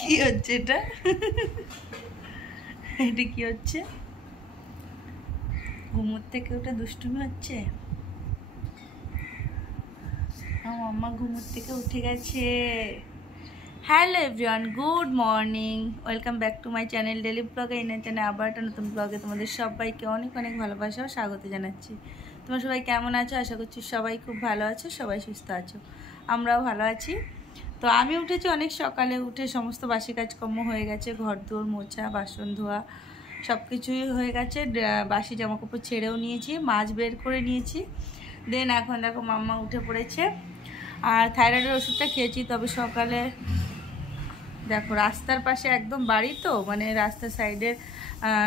কি হচ্ছে এটা? এটা কি হচ্ছে? ঘুমোর থেকে ওটা দুষ্টুমি হচ্ছে। আমার মাম্মা ঘুমোর থেকে উঠে গেছে। Hello everyone, good morning, welcome back to my channel daily ব্লগে। এই চ্যানেলে আবার একটা নতুন ব্লগে তোমাদের সবাইকে অনেক অনেক ভালোবাসা ও স্বাগত জানাচ্ছি। তোমরা সবাই কেমন আছো? আশা করছি সবাই খুব ভালো আছো, সবাই সুস্থ আছো, আমরাও ভালো আছি। তো আমি উঠেছি অনেক সকালে, উঠে সমস্ত বাসি কাজকর্ম হয়ে গেছে, ঘর দোর মোছা, বাসন ধোয়া সব কিছুই হয়ে গেছে। বাসি জামাকাপড় ছেড়েও নিয়েছি, মাছ বের করে নিয়েছি। দেন এখন দেখো মাম্মা উঠে পড়েছে, আর থাইরয়েডের ওষুধটা খেয়েছি। তবে সকালে দেখো রাস্তার পাশে একদম বাড়ি, তো মানে রাস্তার সাইডের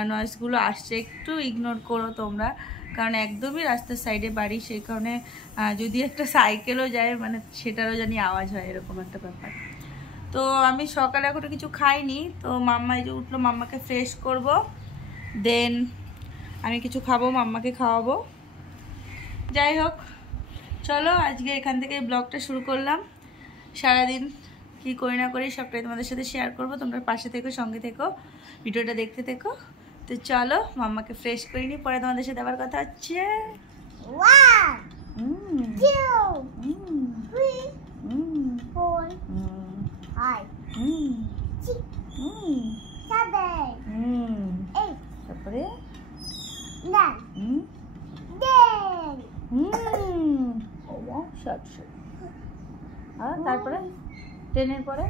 নয়েজগুলো আসছে, একটু ইগনোর করো তোমরা, কারণ একদমই রাস্তার সাইডে বাড়ি, সেই কারণে যদি একটা সাইকেলও যায় মানে সেটারও জানি আওয়াজ হয়, এরকম একটা ব্যাপার। তো আমি সকালে এখনো কিছু খাইনি, তো মাম্মা এই যে উঠলো, মাম্মাকে ফ্রেশ করব, দেন আমি কিছু খাবো, মাম্মাকে খাওয়াবো। যাই হোক, চলো আজকে এখান থেকে ব্লগটা শুরু করলাম। সারাদিন কি করি না করি সবটাই তোমাদের সাথে শেয়ার করবো, তোমরা পাশে থেকো, সঙ্গে থেকো, ভিডিওটা দেখতে থেকো। তো চলো মাম্মাকে ফ্রেশ করে নিই, পরে তোমাদের সাথে আবার কথা হচ্ছে। তারপরে তারপরে ট্রেনের পরে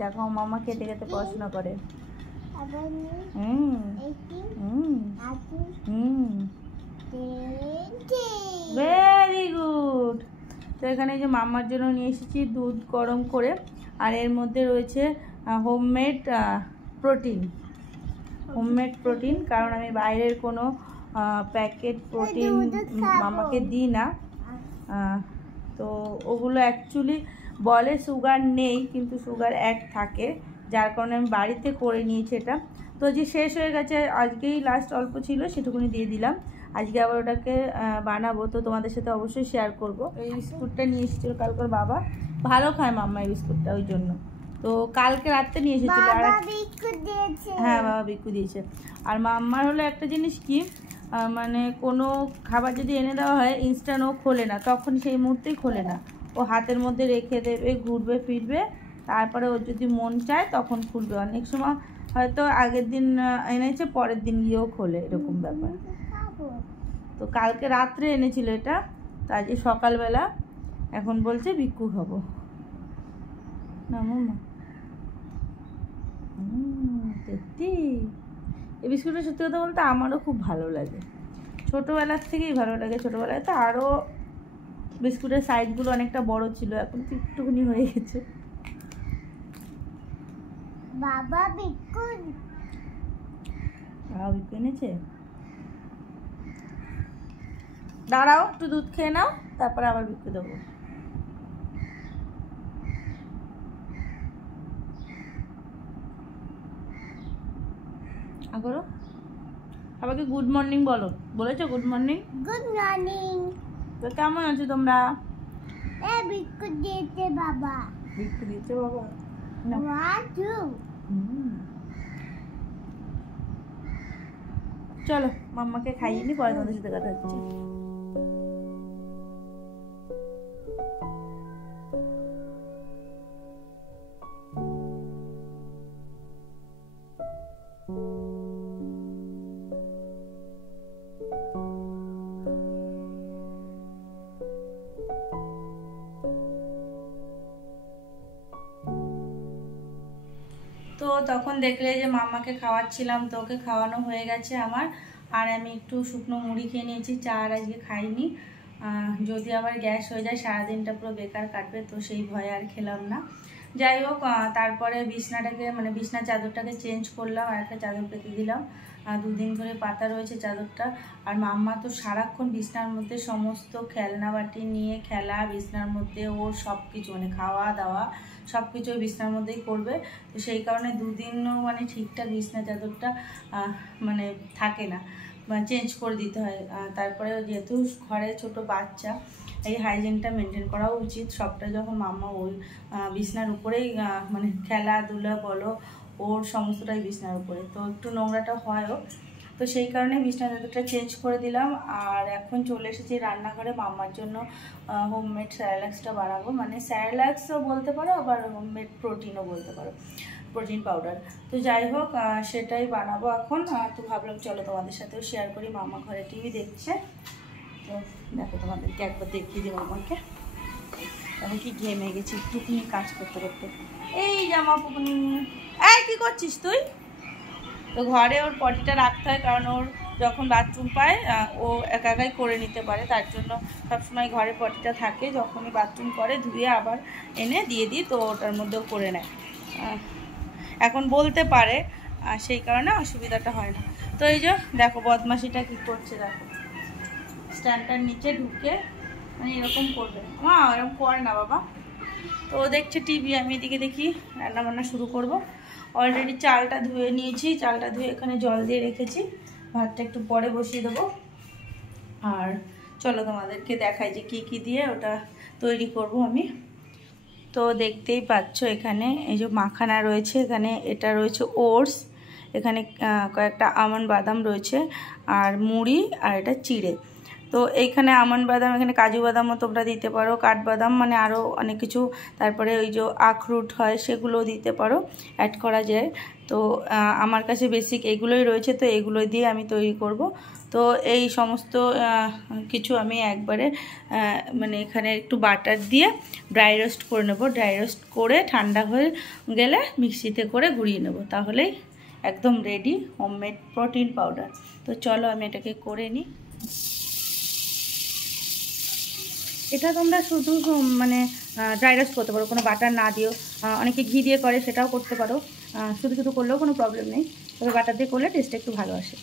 দেখো মামা খেতে খেতে পড়াশোনা করে। Very good. তো এখানে যে মাম্মার জন্য নিয়ে এসেছি দুধ গরম করে, আর এর মধ্যে রয়েছে হোমমেড প্রোটিন, কারণ আমি বাইরের কোনো প্যাকেট প্রোটিন মামাকে দিই না। তো ওগুলো অ্যাকচুয়ালি বলে সুগার নেই, কিন্তু সুগার অ্যাড থাকে, যার কারণে আমি বাড়িতে করে নিয়েছি এটা। তো যে শেষ হয়ে গেছে, আজকেই লাস্ট অল্প ছিল, সেটুকুনি দিয়ে দিলাম। আজকে আবার ওটাকে বানাবো, তো তোমাদের সাথে অবশ্যই শেয়ার করব। এই বিস্কুটটা নিয়ে এসেছিলো কালকের বাবা, ভালো খায় মাম্মা এই বিস্কুটটা, ওই জন্য। তো কালকে রাত্রে নিয়ে এসেছিল। হ্যাঁ, বাবা বিক্কু দিয়েছে। আর মাম্মার হলো একটা জিনিস কি, মানে কোনো খাবার যদি এনে দেওয়া হয় ইনস্ট্যান্ট ও খোলে না, তখন সেই মুহূর্তেই খোলে না, ও হাতের মধ্যে রেখে দেবে, ঘুরবে ফিরবে, তারপরে ওর যদি মন চায় তখন খুলবে। অনেক সময় হয়তো আগের দিন এনেছে, পরের দিন গিয়েও খোলে, এরকম ব্যাপার। তো কালকে রাত্রে এনেছিল এটা, তো আজকে সকালবেলা এখন বলছে বিক্কু খাবো না মাম্মা। সত্যি এই বিস্কুটটা সত্যি কথা বলতে আমারও খুব ভালো লাগে, ছোটোবেলার থেকেই ভালো লাগে। ছোটোবেলায় তো আরও বিস্কুটের সাইজগুলো অনেকটা বড় ছিল, এখন তো একটুখানি হয়ে গেছে। বাবা বিক্কু এনেছে। দাঁড়াও, একটু দুধ খেয়ে নাও, তারপরে আবার বিক্কু দেবো। আগরো সবাইকে গুড মর্নিং বলো, বলেছো গুড মর্নিং? Good morning. তো কেমন আছো তোমরা? বিস্কুট দিয়েছে বাবা। বিস্কুট দিয়েছে বাবা। চলো মাম্মাকে খাইয়ে নি, পরে তোমাদের সাথে কথা হচ্ছে। তো তখন দেখলে যে মাম্মাকে খাওয়াচ্ছিলাম, তো ওকে খাওয়ানো হয়ে গেছে আমার, আর আমি একটু শুকনো মুড়ি খেয়ে নিয়েছি, চা আর আজকে খাইনি। যদি আবার গ্যাস হয়ে যায় সারাদিনটা পুরো বেকার কাটবে, তো সেই ভয়ে আর খেলাম না। যাই হোক, তারপরে বিছনাটাকে মানে বিছনার চাদরটাকে চেঞ্জ করলাম, আর একটা চাদর পেতে দিলাম। 2 দিন ধরে পাতা রয়েছে চাদরটা। আর মাম্মা তো সারাক্ষণ বিছনার মধ্যে সমস্ত খেলনা বাটি নিয়ে খেলা, বিছনার মধ্যে ওর সব কিছু মানে খাওয়া দাওয়া সব কিছু বিছনার মধ্যেই করবে। তো সেই কারণে 2 দিনও মানে ঠিকঠাক বিছনা চাদরটা মানে থাকে না। চেঞ্জ করে দিতে হয়। তারপরে যেহেতু ঘরে ছোট বাচ্চা, এই হাইজিনটা মেনটেন করা উচিত। সবটা যখন মাম্মা ওই বিছনার উপরেই মানে খেলাধুলা বলো ওর সমস্তটাই বিছনার উপরে, তো একটু নোংরাটা হয়ও, তো সেই কারণে বিছনা চাদরটা চেঞ্জ করে দিলাম। আর এখন চলে এসেছি রান্নাঘরে মাম্মার জন্য হোমমেড স্যারেলাক্সটা বানাবো, মানে স্যারেলাক্সও বলতে পারো আবার হোমমেড প্রোটিনও বলতে পারো, প্রোটিন পাউডার। তো যাই হোক সেটাই বানাবো এখন। তো ভাবলাম চলো তোমাদের সাথেও শেয়ার করি। মামা ঘরে টিভি দেখছে, তো দেখো তোমাদেরকে একবার দেখিয়ে দিই মামাকে। আমি কি ঘেমে গেছি একটুখানি কাজ করতে করতে। এই জামা পুকুনি, এই কী করছিস তুই? তো ঘরে ওর পটিটা রাখতে হয়, কারণ ওর যখন বাথরুম পায় ও একা একাই করে নিতে পারে, তার জন্য সবসময় ঘরে পটিটা থাকে। যখনই বাথরুম করে ধুয়ে আবার এনে দিয়ে দিই, তো ওটার মধ্যেও করে নেয়। এখন বলতে পারে, সেই কারণে অসুবিধাটা হয় না। তো এই যে দেখো বদমাশিটা কী করছে, দেখো স্ট্যান্ডটার নিচে ঢুকে মানে এরকম করবে। এরকম করে না বাবা। তো ও দেখছে টিভি, আমি এদিকে দেখি রান্নাবান্না শুরু করব। অলরেডি চালটা ধুয়ে নিয়েছি, চালটা ধুয়ে এখানে জল দিয়ে রেখেছি, ভাতটা একটু পরে বসিয়ে দেবো। আর চলো তোমাদেরকে দেখাই যে কি কি দিয়ে ওটা তৈরি করব আমি। তো দেখতেই পাচ্ছ এখানে এই যে মাখানা রয়েছে, এখানে এটা রয়েছে ওটস, এখানে কয়েকটা আমন্ড বাদাম রয়েছে, আর মুড়ি, আর এটা চিড়ে। তো এইখানে আমন্ড বাদাম, এখানে কাজু বাদামও তোমরা দিতে পারো, কাঠবাদাম, মানে আরও অনেক কিছু। তারপরে ওই যে আখরুট হয় সেগুলোও দিতে পারো, অ্যাড করা যায়। তো আমার কাছে বেসিক এগুলোই রয়েছে, তো এগুলো দিয়ে আমি তৈরি করব। তো এই সমস্ত কিছু আমি একবারে মানে এখানে একটু বাটার দিয়ে ড্রাই রোস্ট করে নেব। ড্রাই রোস্ট করে ঠান্ডা হয়ে গেলে মিক্সিতে করে গুঁড়িয়ে নেব, তাহলেই একদম রেডি হোমমেড প্রোটিন পাউডার। তো চলো আমি এটাকে করে নিই। এটা তোমরা শুধু মানে ড্রাই রোস্ট করতে পারো, কোনো বাটার না দিও। অনেকে ঘি দিয়ে করে, সেটাও করতে পারো। শুধু শুধু করলেও কোনো প্রবলেম নেই, তবে বাটার দিয়ে করলে টেস্টটা একটু ভালো আসে।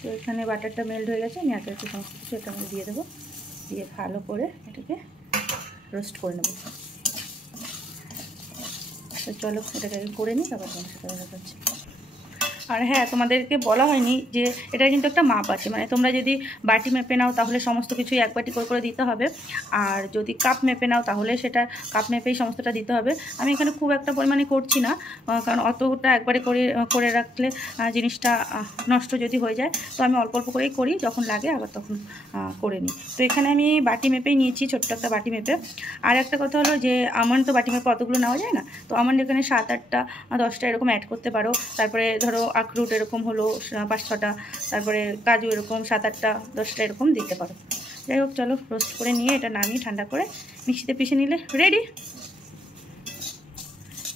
তো এখানে বাটারটা মেল্ট হয়ে গেছে, আমি আগে একটু সমস্ত কিছু এটা আমি দিয়ে দেবো, দিয়ে ভালো করে এটাকে রোস্ট করে নেব। তো চলো এটাকে করে নিই, তারপর তোমার সাথে দেখা করছি। আর হ্যাঁ, তোমাদেরকে বলা হয়নি যে এটা কিন্তু একটা মাপ আছে, মানে তোমরা যদি বাটি মেপে নাও তাহলে সমস্ত কিছুই এক বাটি করে দিতে হবে, আর যদি কাপ মেপে নাও তাহলে সেটা কাপ মেপেই সমস্তটা দিতে হবে। আমি এখানে খুব একটা পরিমাণে করছি না, কারণ অতটা একবারে করে রাখলে জিনিসটা নষ্ট যদি হয়ে যায়, তো আমি অল্প অল্প করেই করি, যখন লাগে আবার তখন করে নিই। তো এখানে আমি বাটি মেপেই নিয়েছি, ছোট্ট একটা বাটি মেপে। আর একটা কথা হলো যে আমন্ড তো বাটি মেপে অতগুলো নেওয়া যায় না, তো আমন্ড এখানে 7, 8টা 10টা এরকম অ্যাড করতে পারো। তারপরে ধরো আখরুট এরকম হলো 5, 6টা, তারপরে কাজু এরকম 7, 8টা 10টা এরকম দিতে পারো। যাই হোক চলো রোস্ট করে নিয়ে এটা নামিয়ে ঠান্ডা করে মিক্সিতে পিষে নিলে রেডি।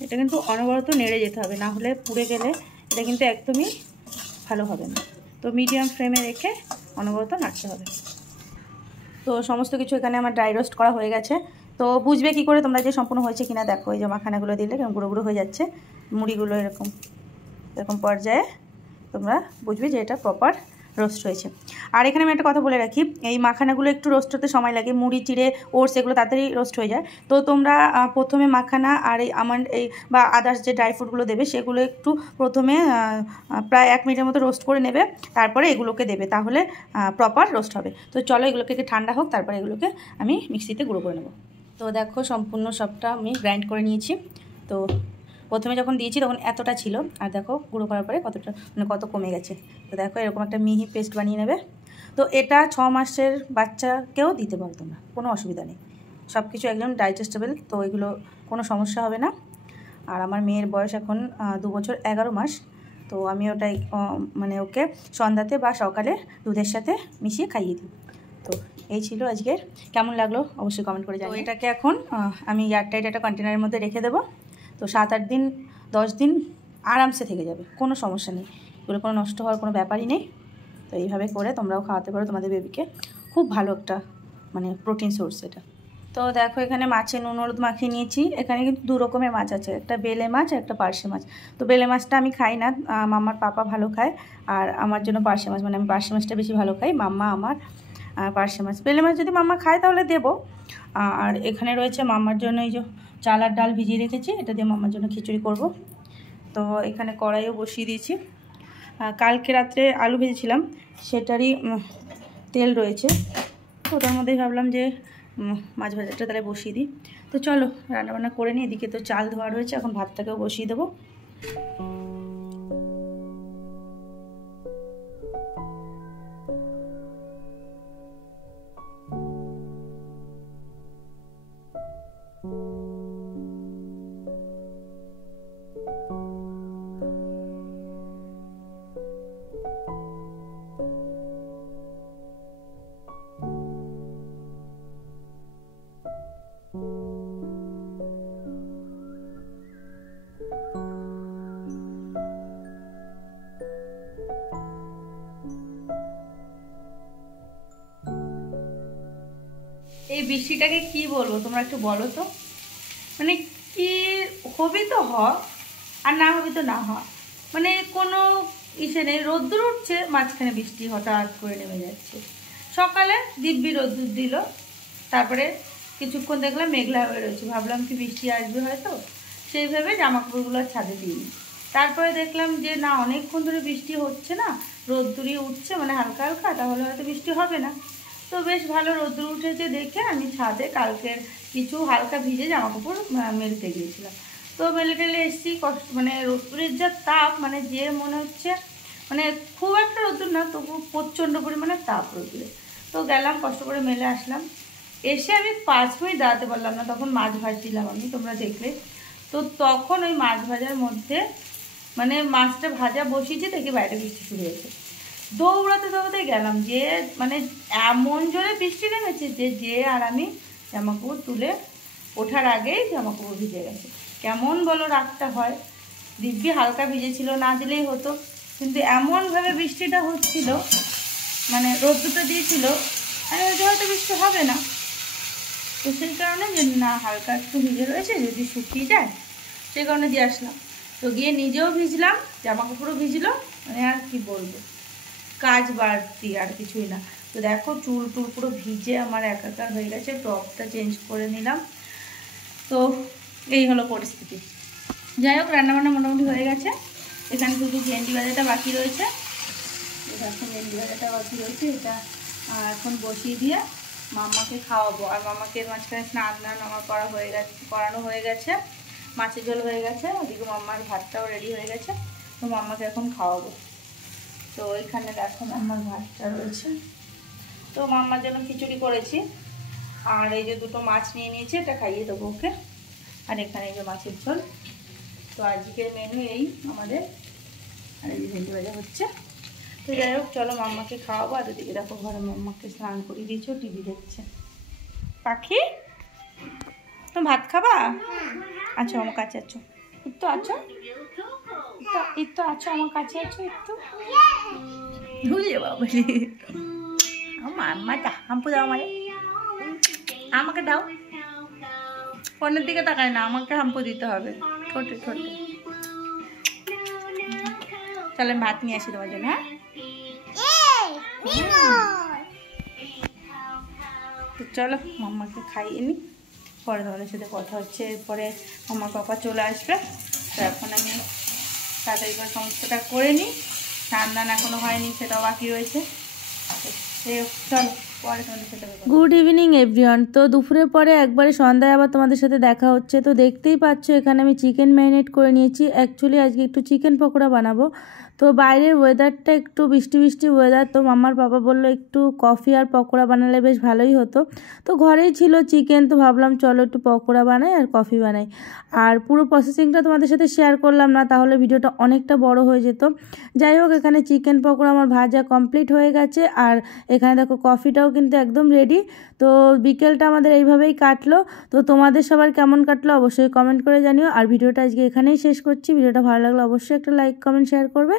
এটা কিন্তু অনবরত নেড়ে যেতে হবে, না হলে পুড়ে গেলে এটা কিন্তু একদমই ভালো হবে না। তো মিডিয়াম ফ্লেমে রেখে অনবরত নাড়তে হবে। তো সমস্ত কিছু এখানে আমার ড্রাই রোস্ট করা হয়ে গেছে। তো বুঝবে কি করে তোমরা যে সম্পূর্ণ হয়েছে কিনা, দেখো এই যে মাখানাগুলো দিলে এরকম গুঁড়ো গুঁড়ো হয়ে যাচ্ছে, মুড়িগুলো এরকম পর্যায়ে তোমরা বুঝবে যে এটা প্রপার রোস্ট হয়েছে। আর এখানে আমি একটা কথা বলে রাখি, এই মাখানাগুলো একটু রোস্ট হতে সময় লাগে, মুড়ি, চিড়ে, ওটস এগুলো তাড়াতাড়ি রোস্ট হয়ে যায়। তো তোমরা প্রথমে মাখানা আর এই আমন্ড এই বা আদার্স যে ড্রাই ফ্রুটগুলো দেবে সেগুলো একটু প্রথমে প্রায় 1 মিনিটের মতো রোস্ট করে নেবে, তারপরে এগুলোকে দেবে, তাহলে প্রপার রোস্ট হবে। তো চলো এগুলোকে ঠান্ডা হোক, তারপরে এগুলোকে আমি মিক্সিতে গুঁড়ো করে নেব। তো দেখো সম্পূর্ণ সবটা আমি গ্রাইন্ড করে নিয়েছি। তো প্রথমে যখন দিয়েছি তখন এতটা ছিল, আর দেখো গুঁড়ো করার পরে কতটা মানে কত কমে গেছে। তো দেখো এরকম একটা মিহি পেস্ট বানিয়ে নেবে। তো এটা 6 মাসের বাচ্চাকেও দিতে পারো তোমরা, কোনো অসুবিধা নেই, সব কিছু একদম ডাইজেস্টেবল, তো এগুলো কোনো সমস্যা হবে না। আর আমার মেয়ের বয়স এখন 2 বছর 11 মাস। তো আমি ওটাই মানে ওকে সন্ধ্যাতে বা সকালে দুধের সাথে মিশিয়ে খাইয়ে দিই। তো এই ছিল আজকের, কেমন লাগলো অবশ্যই কমেন্ট করে জানিও। তো এটাকে এখন আমি এয়ারটাইট একটা কন্টেনারের মধ্যে রেখে দেবো। তো 7, 8 দিন 10 দিন আরামসে থেকে যাবে, কোনো সমস্যা নেই, এগুলো কোনো নষ্ট হওয়ার কোনো ব্যাপারই নেই। তো এইভাবে করে তোমরাও খাওয়াতে পারো তোমাদের বেবিকে, খুব ভালো একটা মানে প্রোটিন সোর্স এটা। তো দেখো এখানে মাছে নুন হলুদ মাখিয়ে নিয়েছি। এখানে কিন্তু 2 রকমের মাছ আছে, একটা বেলে মাছ আর একটা পার্শে মাছ। তো বেলে মাছটা আমি খাই না, মাম্মার পাপা ভালো খায়, আর আমার জন্য পার্শে মাছ, মানে আমি পার্শে মাছটা বেশি ভালো খাই, মাম্মা আমার পার্শে মাছ। বেলে মাছ যদি মাম্মা খায় তাহলে দেবো। আর এখানে রয়েছে মাম্মার জন্য এই যে চাল আর ডাল ভিজিয়ে রেখেছি, এটা দিয়ে মাম্মার জন্য খিচুড়ি করব। তো এখানে কড়াইও বসিয়ে দিয়েছি। কালকে রাত্রে আলু ভেজেছিলাম, সেটারই তেল রয়েছে। তো ওটার মধ্যেই ভাবলাম যে মাছ ভাজাটা তাহলে বসিয়ে দিই। তো চলো রান্নাবান্না করে নিই। এদিকে তো চাল ধোয়া রয়েছে, এখন ভাতটাকেও বসিয়ে দেবো। এই বৃষ্টিটাকে কি বলবো তোমরা একটু বলো তো, মানে কি হবি তো হ আর না হবি তো না হ, মানে কোনো ইসে নেই। রোদ্দুর উঠছে, মাঝখানে বৃষ্টি হঠাৎ করে নেমে যাচ্ছে। সকালে দিব্যি রোদ্দুর দিল, তারপরে কিছুক্ষণ দেখলাম মেঘলা হয়ে রয়েছে, ভাবলাম কি বৃষ্টি আসবে হয়তো, সেইভাবে জামাকাপড়গুলো ছাদে দিই। তারপরে দেখলাম যে না, অনেকক্ষণ ধরে বৃষ্টি হচ্ছে না, রোদ্দুরই উঠছে, মানে হালকা হালকা, তাহলে হয়তো বৃষ্টি হবে না। তো বেশ ভালো রোদ্দুর উঠেছে দেখে আমি ছাদে কালকের কিছু হালকা ভিজে জামাকাপড় মেলতে গিয়েছিলাম। তো মেলে টেলে এসেছি, কষ্ট মানে রোদ্দুরের যা তাপ, মানে যে মনে হচ্ছে মানে খুব একটা রোদ্দুর না, তবু প্রচণ্ড পরিমাণে তাপ রোদ্দুরে। তো গেলাম, কষ্ট করে মেলে আসলাম। এসে আমি 5 মিনিট দাঁড়াতে পারলাম না, তখন মাছ ভাজছিলাম আমি, তোমরা দেখলে। তো তখন ওই মাছ ভাজার মধ্যে মানে মাছটা ভাজা বসিয়েছি, দেখি বাইরে বৃষ্টি শুরু হয়েছে। দৌড়াতে দৌড়াতে গেলাম, যে মানে এমন জোরে বৃষ্টি নেমেছে যে আর আমি জামাকাপড় তুলে ওঠার আগেই জামাকাপড় ভিজে গেছে। কেমন বলো রাগটা হয়। দিব্যি হালকা ভিজেছিল, না দিলেই হতো, কিন্তু এমনভাবে বৃষ্টিটা হচ্ছিল, মানে রোদ্দুরটা দিয়েছিল, আমি হয়তো বৃষ্টি হবে না। তো সেই কারণে যে না, হালকা একটু ভিজে রয়েছে, যদি শুকিয়ে যায়, সেই কারণে দিয়ে আসলাম। তো গিয়ে নিজেও ভিজলাম, জামাকাপড়ও ভিজলো, মানে আর কি বলবো, কাজ বাড়তি আর কিছুই না। তো দেখো চুল টুল পুরো ভিজে আমার একাকার হয়ে গেছে, টপটা চেঞ্জ করে নিলাম। তো এই হলো পরিস্থিতি। যাই হোক, রান্নাবান্না মোটামুটি হয়ে গেছে। এখানে শুধু ভেন্ডি ভাজাটা বাকি রয়েছে, এখন ভেন্ডি ভাজাটা বাকি রয়েছে, এটা এখন বসিয়ে দিয়ে মাম্মাকে খাওয়াবো। আর মাম্মাকে মাঝখানে স্নান আমার করানো হয়ে গেছে, মাছের ঝোল হয়ে গেছে, ওদিকে মাম্মার ভাতটাও রেডি হয়ে গেছে। তো মাম্মাকে এখন খাওয়াবো। তো এখানে দেখো মাম্মার ভাতটা রয়েছে, তো মাম্মার জন্য খিচুড়ি করেছি, আর এই যে দুটো মাছ নিয়ে নিয়েছি, এটা খাইয়ে দেবো ওকে। আর এখানে এই যে মাছের ঝোল। তো আজকের মেনু এই আমাদের, আর এই যে ভেন্ডি ভাজা হচ্ছে। তো যাই হোক, চলো মাম্মাকে খাওয়াবো। আর ওদিকে দেখো ঘরে মাম্মাকে স্নান করিয়ে দিয়েছো, টিভি দেখছে। পাখি, তো ভাত খাবা? আচ্ছা আমার কাছে আছো, একটু আছো, একটু আছো আমার কাছে আছো, একটু ভুলে বাবা। মাম্মাটা হাম্পু দাও, আমাকে দাও, ফোনের দিকে তাকায় না, আমাকে হাম্পু দিতে হবে ঠোঁটে ঠোঁটে। চলো আমি ভাত নিয়ে আসি তোমার জন্য। হ্যাঁ তো চলো মাম্মাকে খাইয়ে নি, পরে তোমাদের সাথে কথা হচ্ছে। এরপরে আমার পাপা চলে আসবে। তো এখন আমি তাড়াতাড়ি করে সমস্তটা করে নিই, স্নান এখনো হয়নি, সেটাও বাকি রয়েছে। চলো পরে তোমাদের সাথে। Good evening everyone. তো দুপুরের পরে একবারে সন্ধ্যায় আবার তোমাদের সাথে দেখা হচ্ছে। তো দেখতেই পাচ্ছ এখানে আমি চিকেন ম্যারিনেট করে নিয়েছি। অ্যাকচুয়ালি আজকে একটু চিকেন পকোড়া বানাবো। তো বাইরের ওয়েদারটা একটু বৃষ্টি বৃষ্টি ওয়েদার, তো মাম্মার বাবা বললো একটু কফি আর পকোড়া বানালে বেশ ভালোই হতো। তো ঘরেই ছিল চিকেন, তো ভাবলাম চলো একটু পকোড়া বানাই আর কফি বানাই। আর পুরো প্রসেসিংটা তোমাদের সাথে শেয়ার করলাম না, তাহলে ভিডিওটা অনেকটা বড় হয়ে যেত। যাই হোক, এখানে চিকেন পকোড়া আমার ভাজা কমপ্লিট হয়ে গেছে, আর এখানে দেখো কফিটাও কিন্তু একদম রেডি। তো বিকেলটা আমাদের এইভাবেই কাটলো। তো তোমাদের সবার কেমন কাটলো অবশ্যই কমেন্ট করে জানিও। আর ভিডিওটা আজকে এখানেই শেষ করছি। ভিডিওটা ভালো লাগলে অবশ্যই একটা লাইক কমেন্ট শেয়ার করবে।